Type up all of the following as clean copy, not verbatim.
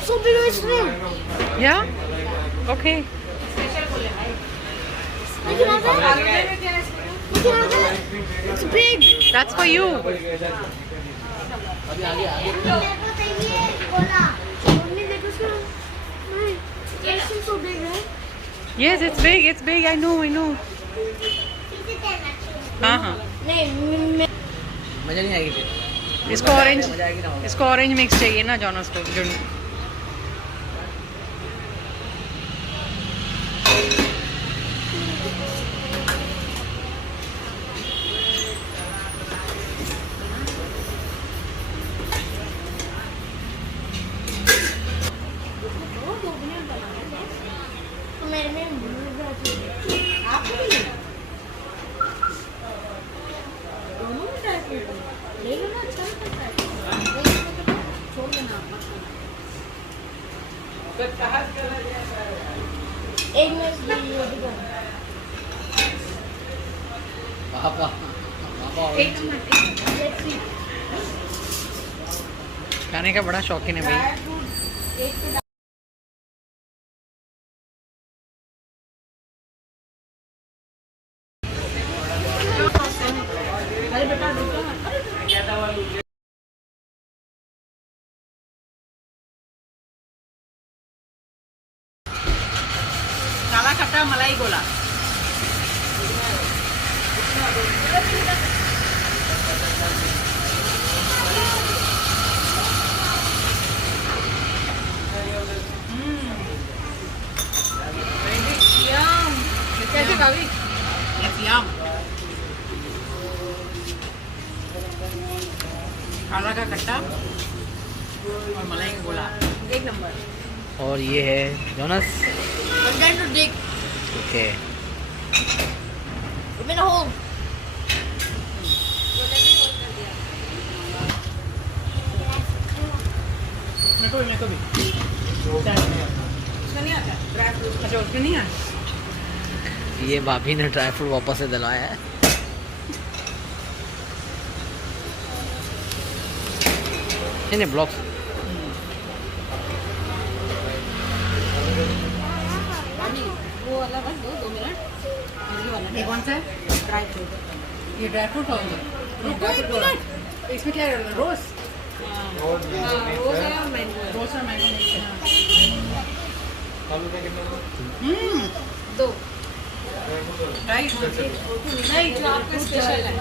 So big ice cream. Yeah? Okay. Look at that. Look at that. It's big. That's for you. It's so big, right? Yes, it's big. It's big. I know. I know. हाँ. मजा नहीं आएगी फिर इसको orange mix चाहिए ना जॉनस को जो एक मिनट खाने का बड़ा शौकीन है भाई काला खट्टा मलाई गोला कैसे कावी काला का खट्टा और मलाई का गोला एक नंबर और ये है जोनस ओके मेरे को भी उसका नहीं आता ड्राई फ्रूट अच्छा उसके नहीं आता ये भाभी ने ड्राई फ्रूट वापस से दिलाया है नहीं ब्लॉक्स वो वाला बस दो मिनट ये वाला ये कौन सा है ड्राई फ्रूट ये ड्राई फ्रूट होगा इसमें क्या है रोज रोज है और मैंगो मिक्स है दो ड्राई फ्रूट नहीं जो आपका स्पेशल है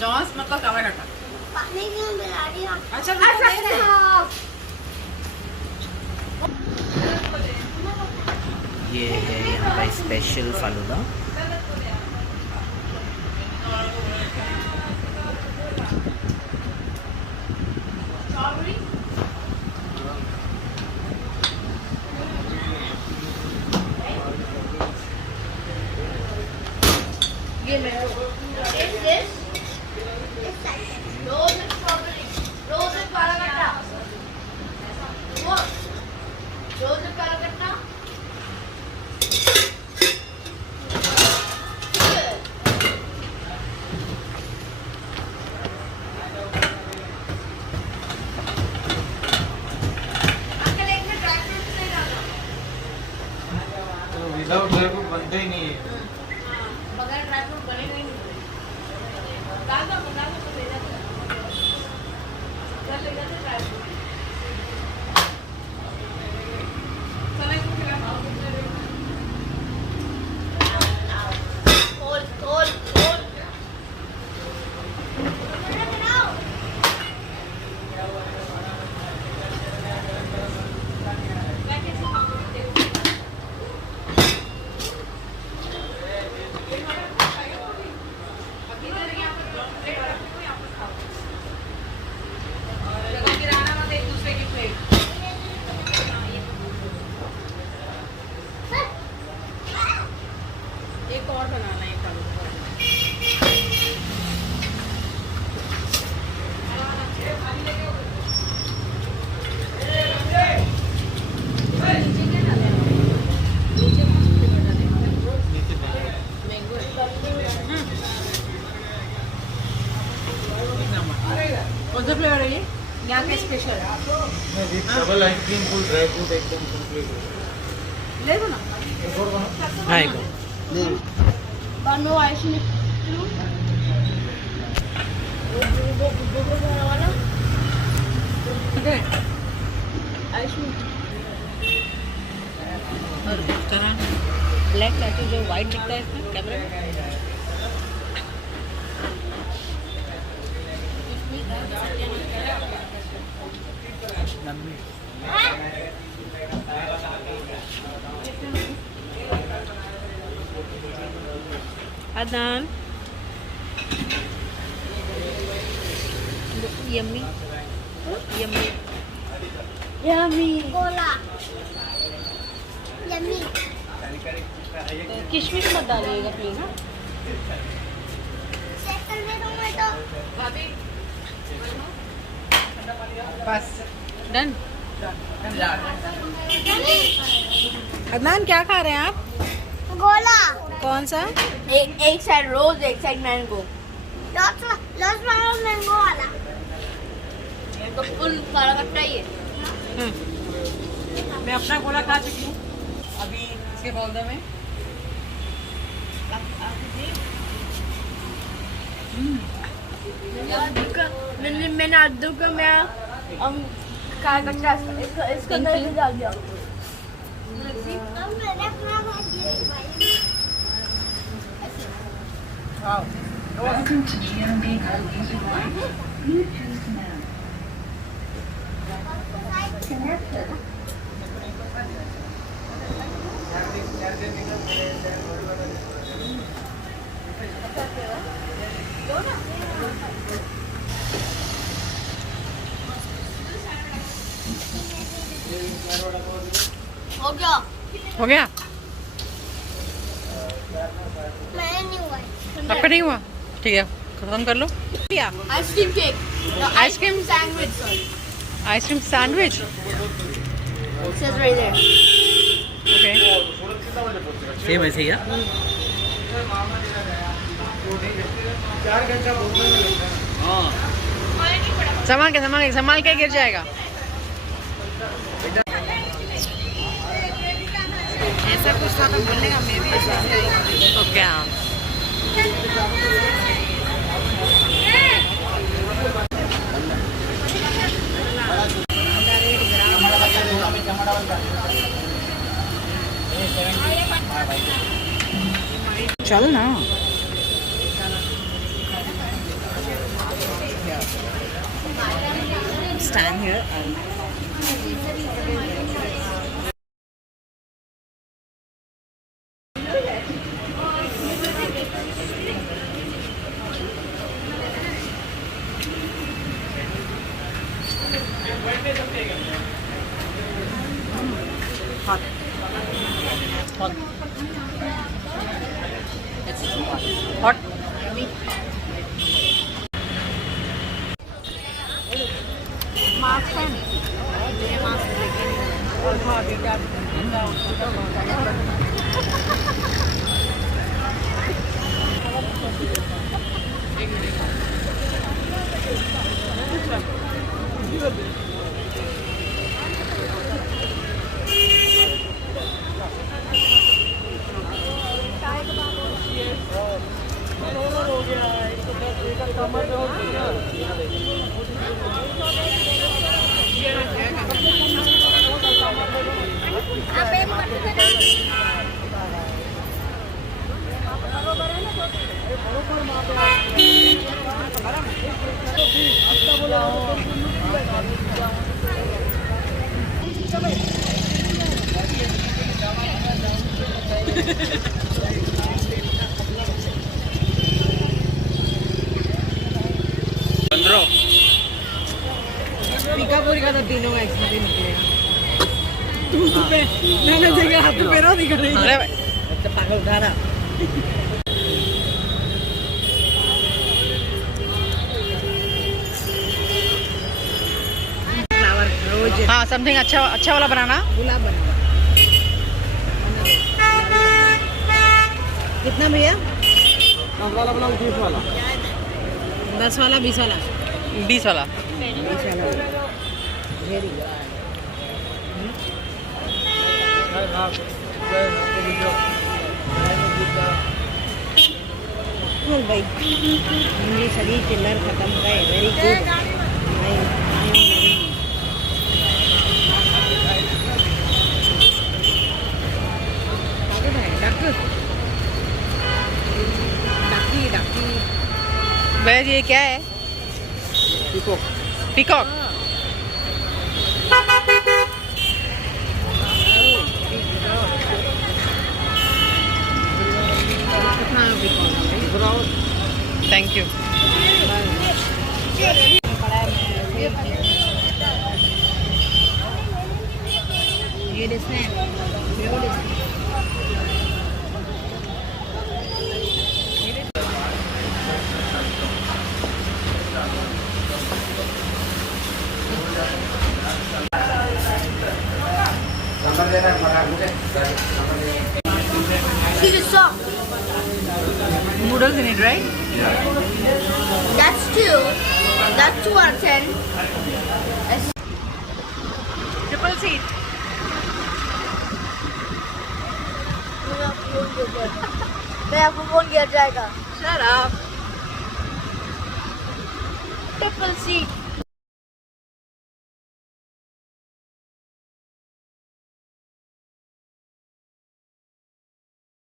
जॉन्स मतलब कावा खट्टा पानी क्यों मिला रही हो? अच्छा ये है यहाँ का स्पेशल फालूदा विदाउट ड्राई फ्रूट बनते ही नहीं है बगैर ड्राई फ्रूट बनेगा ही नहीं एकदम फुल ड्राई फ्रूट एकदम कंप्लीट ले लो ना हाँ एकदम One more ice cream. ठीक है Ice cream. और चना ब्लैक टैटू जो वाइट दिखता है इसमें कैमरे में Adnan yummy yummy Yummy. Cola. Yummy. किशमिश मत डालिएगा प्लीज हाँ Check कर ले टोमेटो. बस डन अदनान क्या खा रहे हैं आप गोला. कौन सा एक साइड रोज एक साइड मैंगो. लॉस वाला मैंगो वाला. ये तो फुल सारा कट्टा ही है. मैं अपना गोला खा चुकी हूँ अभी इसके बॉल्दर में मैंने अद्दू का मैं काला कट्टा इसको अंदर भी डाल दिया. हो गया. हो गया मैंने नहीं हुआ. आपका नहीं हुआ ठीक है खत्म कर लो ice cream cake. Ice cream sandwich. Ice cream sandwich Says right there. Okay same ऐसे ही है संभाल के गिर जाएगा ऐसा कुछ था तो बोलने का मैं भी ऐसे ओके हाँ चल ना stand here and hot hot it's hot mask है ये मास्क लेके हाँ बेटा पीकापुरी का तो तीनों का एक्सपीरियंस निकलेगा मैंने जगह हाथ पे रो दिखा रही अरे तो पागल उठा रहा हाँ समथिंग अच्छा अच्छा वाला बनाना गुलाब बनाना कितना भैया 10 वाला बनाओ 20 वाला 10 वाला 20 वाला 20 वाला 20 वाला वेरी बोल भाई हिंदी सभी चिल्लर खत्म गए वेरी गुड भैया ये क्या है पीकॉक थैंक यू ये display See the song. noodles in it, right? That's 2. That's 2 out of 10. Triple seat. मैं आपको फोन किया जाएगा. Shut up. Triple seat.